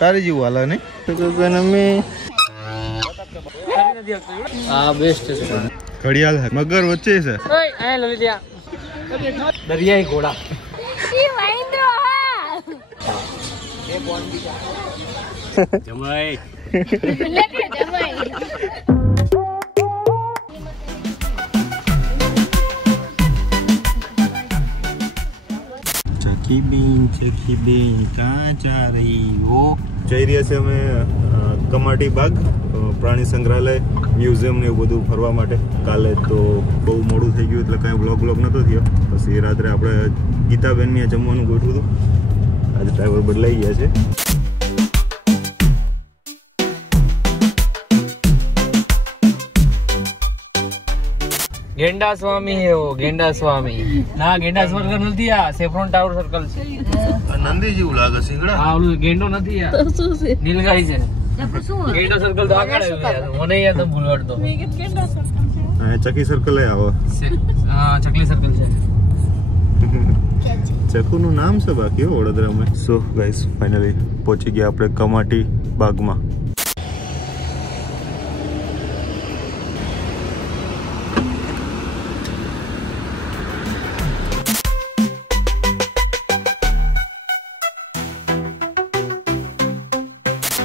તારી જેવું હાલે ને ઘડિયાળ મગર વચ્ચે છે દરિયાઈ ઘોડા જમાઈ ચકી બેન ક્યાં જા રહી હો? જઈ રહ્યા છે અમે કમાટી બાગ પ્રાણી સંગ્રહાલય મ્યુઝિયમ ને એવું બધું ફરવા માટે. કાલે તો બહુ મોડું થઈ ગયું એટલે કાંઈ વ્લોગ નહોતો થયો. પછી રાત્રે આપણે ગીતાબેન ને જમવાનું ગોઠવું હતું. આજે ડ્રાઈવર બદલાઈ ગયા છે. गेंडा स्वामी है वो, गेंडा स्वामी ना गेंडा सर्कल નથી આ સેફ્રોન ટાવર સર્કલ છે. નંદી જેવું લાગે સિંગડા. હા ઓલું ગેંડો નથી આ નીલગાઈ છે. ગેંડા સર્કલ તો આગળ આવ્યું મને યાદ ભૂલવડ તો ગેંડા સર્કલ છે. ચકી સર્કલ આવો. હા ચકલી સર્કલ છે. ચકુનું નામ છે બાકી વડોદરામાં. સો ગાઈસ ફાઇનલી પહોંચી ગયા આપણે કમાટી બાગમાં.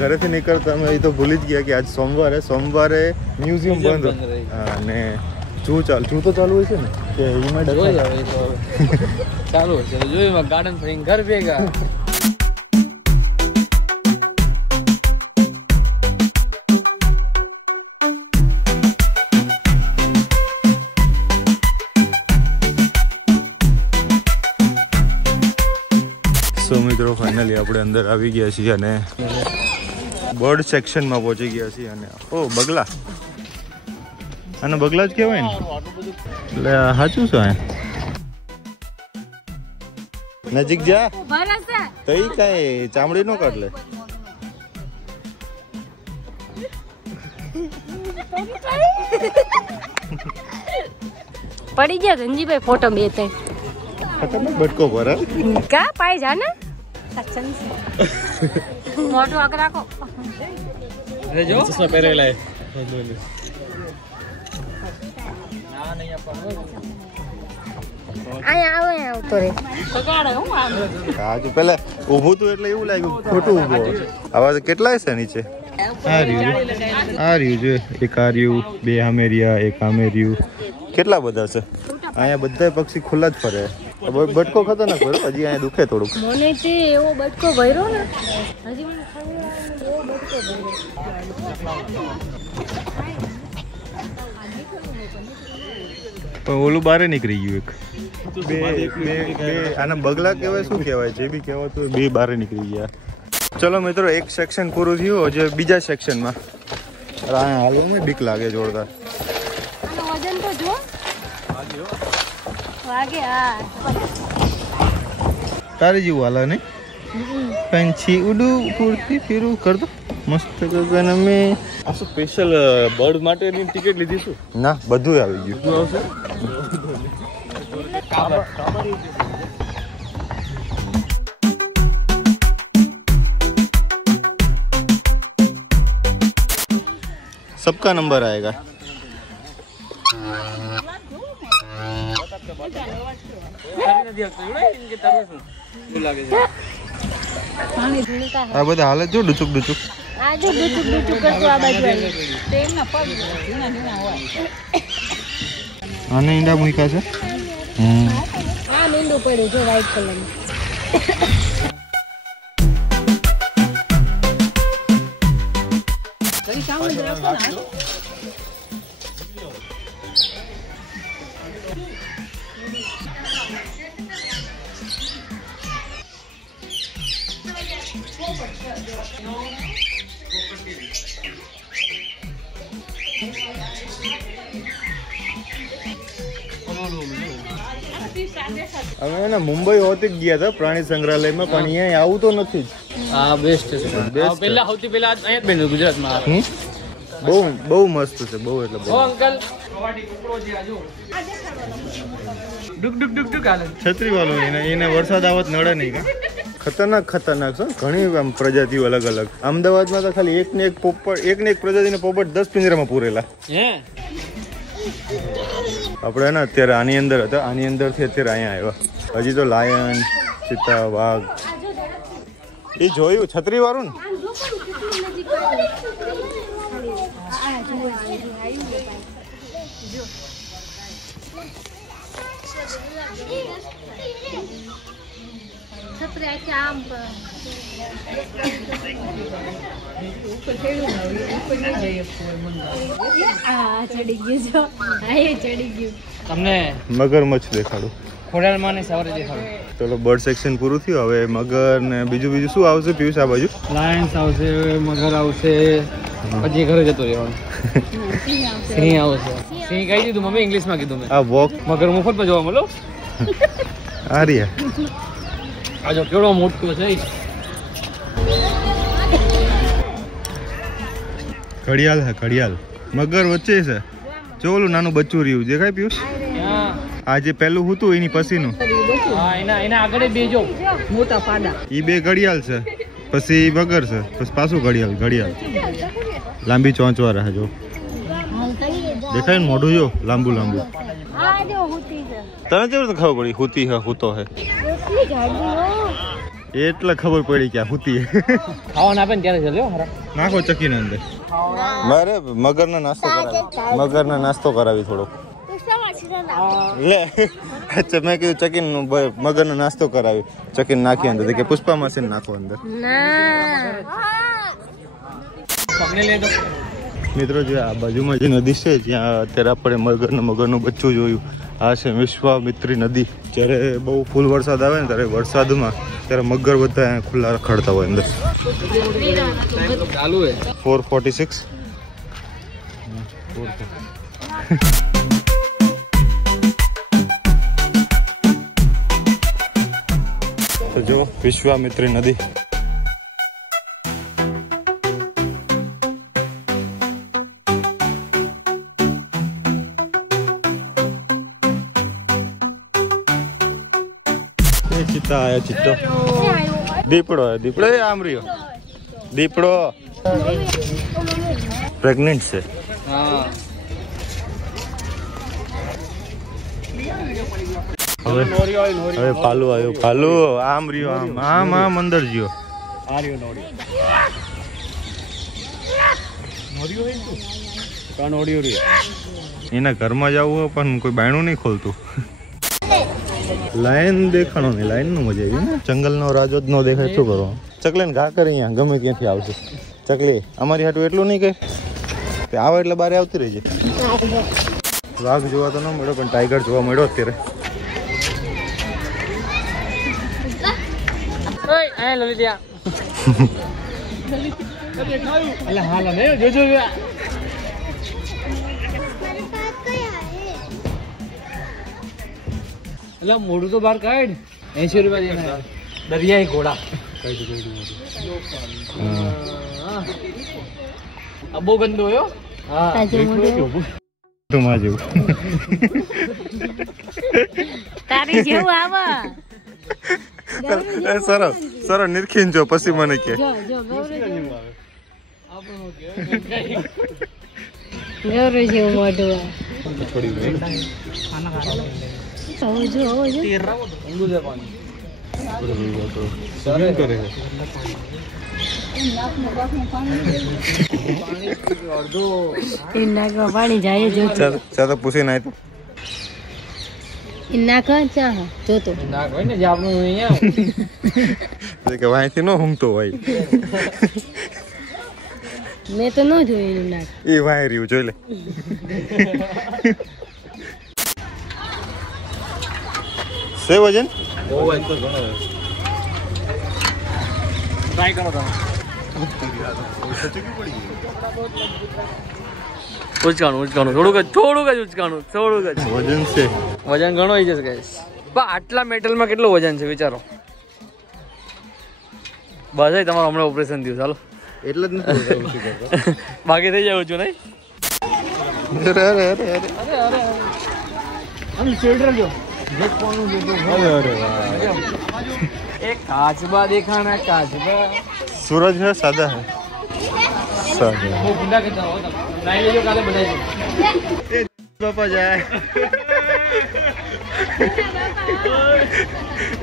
ઘરેથી નીકળતા અમે એ તો ભૂલી જ ગયા કે આજ સોમવારે મ્યુઝિયમ બંધ અને જૂ તો ચાલુ હોય છે ને કે એમાં ચાલુ છે જોયું ગાર્ડન ફરીને ઘર ભેગા. સો મિત્રો ફાઇનલી આપણે અંદર આવી ગયા છીએ અને બર્ડ સેક્શનમાં પહોંચી ગયા છીએ. અને ઓ બગલા, અને બગલા જ કહેવાય ને એટલે સાચું છે. નજીક જા તો એ કઈ ચામડી નો કાઢ લે. પડી ગયા ધનજીભાઈ ફોટો બે ત્રણ ખતરનાક બટકો પર કા પાઈ જા ને મોટો આગ રાખો અરે જો ચશ્મા પહેરેલા હે આયા આવે આવતો રે સગાડે હું આમ આજુ પેલા ઊભું તું એટલે એવું લાગ્યું ખોટું ઊભો. આવા કેટલાય છે નીચે? આ રહ્યું જો એક આ રહ્યું, બે આમેરિયા, એક આમેરિયું, કેટલા બધા છે અહીંયા. બધા પક્ષી ખુલ્લા જ ફરે. બટકો ખતરનાક ભર્યો હજી અહીંયા દુખે થોડુંક. મને તે એવો બટકો ભર્યો ને હજી મને ખબર એવો બટકો ભર્યો. પણ ઓલું બારે નીકળી ગયું એક. બે આના બગલા કહેવાય શું કહેવાય જે બી કહેવાતું હોય, બે બારે નીકળી ગયા. ચલો મિત્રો એક સેક્શન પૂરું થયું. હજી બીજા સેક્શનમાં અહીંયા હાલવામાં બીક લાગે જોરદાર. વજન તો જો વાગે આ તારી જેવું હાલે ને પંછી ઉડું પૂરતી ફીરું કરતો મસ્ત ગગન મેં. આ શું સ્પેશિયલ બર્ડ માટેની ટિકિટ લીધી શું? ના બધું આવી ગયું. શું આવશે? सबका नंबर आएगा. આ બધા હાલત જો ડુચુક ડુચુક. આ જો ડુચુક ડુચુક કરતો આ બાજુ આવી ટ્રેનના પગ ઝીણા હોય. આને ઈંડા મૂક્યા છે. આ મીંડું પડ્યું જો વ્હાઈટ કલરનું. અમે એને મુંબઈ હોતી જ ગયા હતા પ્રાણી સંગ્રહાલયમાં, પણ અહીંયા આવું તો નથી જ. આ બેસ્ટ છે. પહેલા સૌથી પહેલા અહીંયા જ બન્યું ગુજરાતમાં. બહુ મસ્ત છે, બહુ એટલે બહુ. અંકલ કવાટી કુકડો છે આ જો ડુક ડુક ડુક ડુક હાલે. છત્રી વાળો એને વરસાદ આવત નડે નહીં કે ખતરનાક છે. ઘણી આમ પ્રજાતિઓ અલગ અલગ. અમદાવાદમાં તો ખાલી એક ને એક પ્રજાતિના પોપટ 10 પિંજરામાં પૂરેલા. હે આપણે ને અત્યારે આની અંદર હતા, આની અંદરથી અત્યારે અહીંયા આવ્યા. હજી તો લાયન, ચિત્તા, વાઘ એ જોયું છત્રી વાળું ને. તમને મગરમચ્છ દેખાડું. ખોડાલમાં ને સવારે દેખાડું. ચલો બર્ડ સેક્શન પૂરું થયું. હવે મગર ને બીજું શું આવશે પિયુષ આ બાજુ? લાયન્સ આવશે, મગર આવશે, પછી ઘરે જતો રહેવાનું. સિંહ આવશે. સિંહ કહી દીધું મમ્મી, ઇંગ્લિશમાં કીધું મેં. આ વોક મગર મફતમાં જોવા મળો. આ રહ્યા. આ જો કેવડો મોટો છે. ઘડિયાળ મગર વચ્ચે છે. જો ઓલું નાનું બચ્ચું રહ્યું દેખાય પિયુષ? આ જે પેલું હતું એની પછીનું. એના આગળ બે જો મોટા પાડા. ઈ બે ઘડિયાળ છે, પછી મગર છે, પછી પાછું ઘડિયાળ લાંબી ચોંચવાળા જો દેખાય ને મોઢું જો લાંબુ. તને કેવી રીતે ખબર પડી હુતી હે હુતો હે? એટલે ખબર પડી કે આ હુતી હે. ખાવાનું આપે ને ત્યારે ચાલ્યો નાખો ચકીને અંદર. મારે મગરનો નાસ્તો કરાવી થોડો. લે અચ્છા મેં કીધું ચકીન મગરનો નાસ્તો કરાવી. ચકીન નાખી અંદર કે પુષ્પા માસીને નાખો અંદર. મિત્રો જો આ બાજુમાં જે નદી છે જ્યાં અત્યારે આપણે મગરનું બચ્ચું જોયું, આ છે વિશ્વામિત્રી નદી. જ્યારે બહુ ફૂલ વરસાદ આવે ને ત્યારે વરસાદમાં ત્યારે મગર બધા ખુલ્લા રખડતા હોય અંદર. ચાલુ હે 4:46. તો જો વિશ્વામિત્રી નદી. ચિત્તો દીપડો આમ રહ્યો. દીપડો પ્રેગ્નેન્ટ છે. હવે પાલુ આવ્યો. આમ રહ્યો, આમ અંદર જ્યો. એના ઘરમાં જવું હોય પણ કોઈ બાયણું નહીં ખોલતું. લાયન દેખાણો નહીં, લાયન નું મજા આવી ને. જંગલનો રાજો જ ન દેખાય શું કરો? ચકલી ને ઘા કરે અહીંયા ગમે ત્યાંથી આવશે. ચકલી અમારી હાટું એટલું નહીં કે આવે એટલે બારે આવતી રહી જાય. વાઘ જોવા તો ન મળ્યો પણ ટાઈગર જોવા મળ્યો અત્યારે. મોડું તો બહાર કાઢ. 80 રૂપિયા દરિયાઈ ઘોડા. બહુ ગંદો હોય. સરસ નિરખીને જો પછી મને કે પાણી જાય ચાલો પૂછી નાય તો કે વાંચી ન ઊંઘતો હોય. મેં તો ન જોયું નાક. એ વાય રહ્યું જોઈ લે. સે વજન ટ્રાય કરો તમે. ઉચકાણું થોડુંક જ ઉચકાણું થોડુંક જ વજન છે. વજન ઘણો હોય છે ગાઈસ. આટલા મેટલમાં કેટલું વજન છે વિચારો. બસ તમારું હમણાં ઓપરેશન થયું. ચાલો એટલે જ નથી ઓછું કરતો. બાકી થઈ જાવ છું નહીં. અરે અરે અરે અરે આમ સ્ટ્રેટ રહેજો. જે કોનું જે અરે અરે વાહ. એક કાચબા દેખાના કાચબા. सूरज है सादा है सादा. वो गुंडा करता हो तब लाइन लेજો કાલે બધાય. ए बापा जाए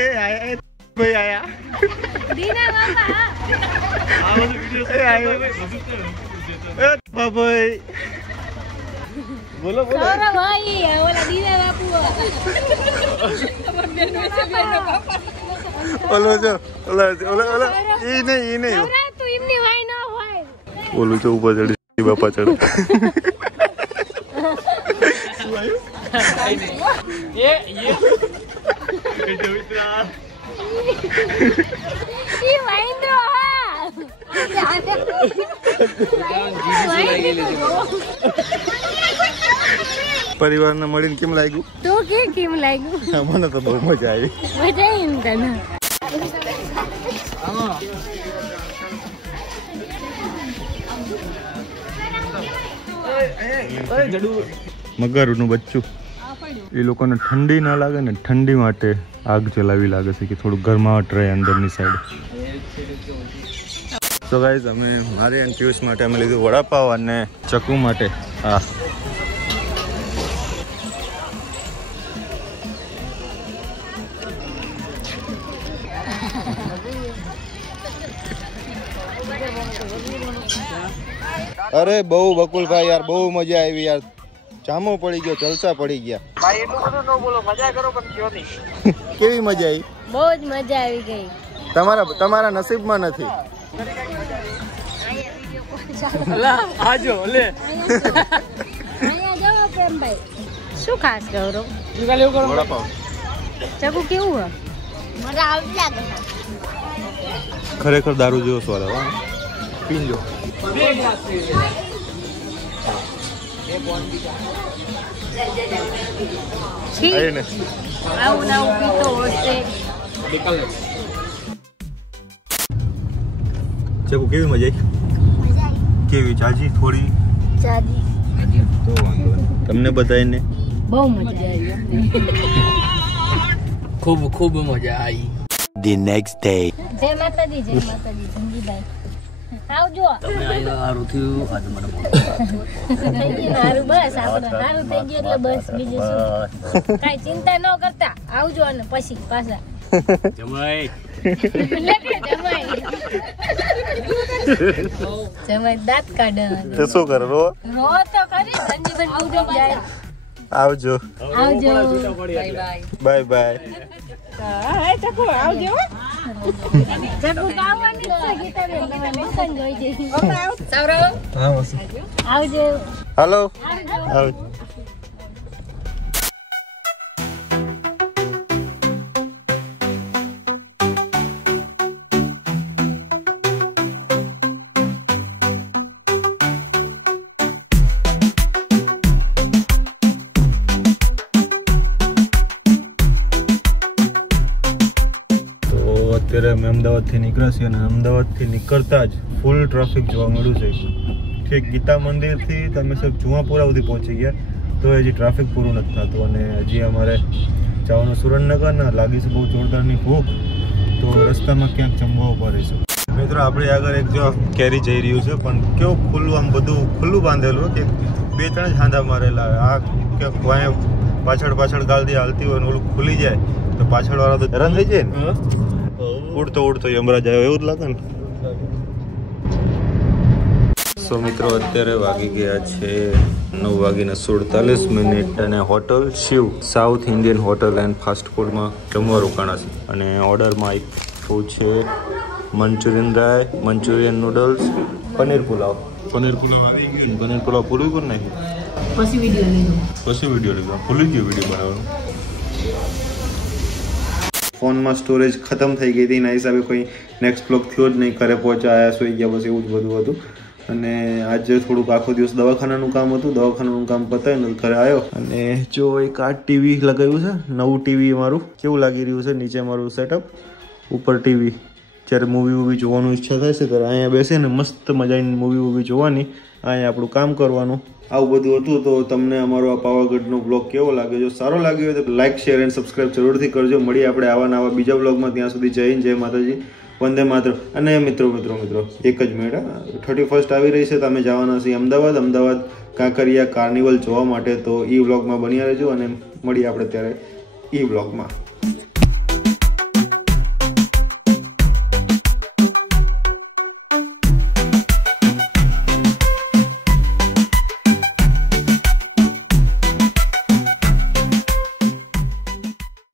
ए आया भाई आया દીના બાપા आ वाला वीडियो से आयो ए बाबा बोलो बोलो સૌરભ ભાઈ ઓલા દીના બાપુ ઓલો જો ઓલા ઓલા ઈ નહીં સૌરભ તું એમની વાય ન હોય. ઓલું તો ઉપર ચડી બાપા ચડે ये ઈ વાઈન્દ્રો હા પરિવારને મળીને કેમ લાગ્યું? તો કેમ લાગ્યું? મને તો બહુ મજા આવી. મજા આવી ને તને? મગરનું બચ્ચું. એ લોકોને ઠંડી ના લાગે ને ઠંડી માટે આગ જલાવી લાગે છે કે થોડું ગરમાવટ રહે અંદરની સાઈડ. સો ગાઈઝ અમે મારે અને પિયુષ માટે અમે લીધું વડાપાવ અને ચકુ માટે હા અરે બહુ બકુલભાઈ યાર બહુ મજા આવી યાર. જામો પડી ગયો જલસા પડી ગયા. भाई એટલું બધું ન બોલો મજા કરો પણ કયો નહીં. કેવી મજા આવી? બહુ જ મજા આવી ગઈ. તમારા નસીબમાં નથી. અલા આજો લે અહીંયા જાઓ પ્રેમભાઈ. શું ખાસ ગૌરવ? તું કાલે એવું કરો વડાપાવ ચકુ કેવું હે? મજા આવી લાગે. ખરેખર દારૂ જેવો સ્વાદ આવે. પીજો. બે ગ્લાસ પી લે. આય ને આવું ના આવું પીતો હોશે. નિકાલ લે. ચકુ કેવી મજા આવી? કેવી ચાજી થોડી ચાજી તો વાંધો નહીં. તમને બધાને બહુ મજા આવી. ખૂબ ખૂબ મજા આવી. The next day. જય માતાજી જંગીભાઈ. આવજો. તમે આયા હારું થયું આજ મને થઈ ગયું હારું બસ આપણે હારું થઈ ગયું એટલે બસ બીજું શું. કાંઈ ચિંતા ન કરતા આવજો અને પછી પાછા જમાઈ જમાઈ દાંત કાઢે તો શું કરે રો રો તો કરી સંજીવન ઉડી જાય. આવજો આવજો બાય બાય. ચકુ આવવાની છે ગીતાબેન તમારે મકાન જોઈ જઈ. સૌરવ આવજો. હાલો આવજો. આવજો. અત્યારે અમે અમદાવાદથી નીકળ્યા છીએ અને અમદાવાદથી નીકળતા જ ફૂલ ટ્રાફિક જોવા મળ્યું છે. ઠીક ગીતા મંદિરથી તમે સબ જુવાપુરા સુધી પહોંચી ગયા તો હજી ટ્રાફિક પૂરું નથી થતું અને હજી અમારે જવાનું સુરેન્દ્રનગર ને લાગી છે બહુ જોરદારની ભૂખ તો રસ્તામાં ક્યાંક જમવા ઉભા રહીશું. મિત્રો આપણે આગળ એક જો કેરી જઈ રહ્યું છે પણ કેવું ખુલ્લું આમ બધું ખુલ્લું બાંધેલું કે 2-3 જ હાંધા મારેલા. આ ક્યાંક પાછળ ગાલદી હાલતી હોય ને ઓલું ખુલી જાય તો પાછળ વાળા તો હેરાન થઈ જાય ને. ઉડતો યમરાજ આવ્યો એવું જ લાગે ને. સો મિત્રો અત્યારે વાગી ગયા છે 9:47 અને hotel Shiv South Indian hotel and fast ફૂડમાં જમવા રોકાણા છે અને ઓર્ડરમાં આપ્યું છે Manchurian dry, Manchurian noodles, paneer pulao આવી ગયું. પનીર પુલાવ પૂરું પણ નાખ્યું પછી વિડીયો લીધો ભૂલી ગયો વિડીયો બનાવવાનું. ફોનમાં સ્ટોરેજ ખતમ થઈ ગઈ હતી એના હિસાબે કોઈ નેક્સ્ટ બ્લોગ થયો જ નહીં. ઘરે પહોંચ્યા સુઈ ગયા બસ એવું જ બધું હતું અને આજે થોડુંક આખો દિવસ દવાખાનાનું કામ હતું. દવાખાનાનું કામ પતાવીને ઘરે આવ્યો અને જો એક આ ટીવી લગાવ્યું છે નવું ટીવી. મારું કેવું લાગી રહ્યું છે? નીચે મારું સેટઅપ, ઉપર ટીવી જ્યારે મૂવી જોવાનું ઈચ્છા થાય છે ત્યારે અહીંયા બેસીને મસ્ત મજાની મૂવી જોવાની, અહીંયા આપણું કામ કરવાનું. આવું બધું હતું. તો તમને અમારો આ પાવાગઢનો બ્લોગ કેવો લાગ્યો? જો સારો લાગ્યો હોય તો લાઇક, શેર એન્ડ સબસ્ક્રાઇબ જરૂરથી કરજો. મળીએ આપણે આવા નવા બીજા બ્લોગમાં. ત્યાં સુધી જય હિન્દ, જય માતાજી, વંદે માતરમ. અને મિત્રો એક જ મિનિટ, 31st આવી રહી છે તો અમે જવાના છીએ અમદાવાદ કાંકરિયા કાર્નિવલ જોવા માટે. તો ઈ વ્લોગમાં બન્યા રહેજો અને મળીએ આપણે ત્યારે ઈ વ્લોગમાં.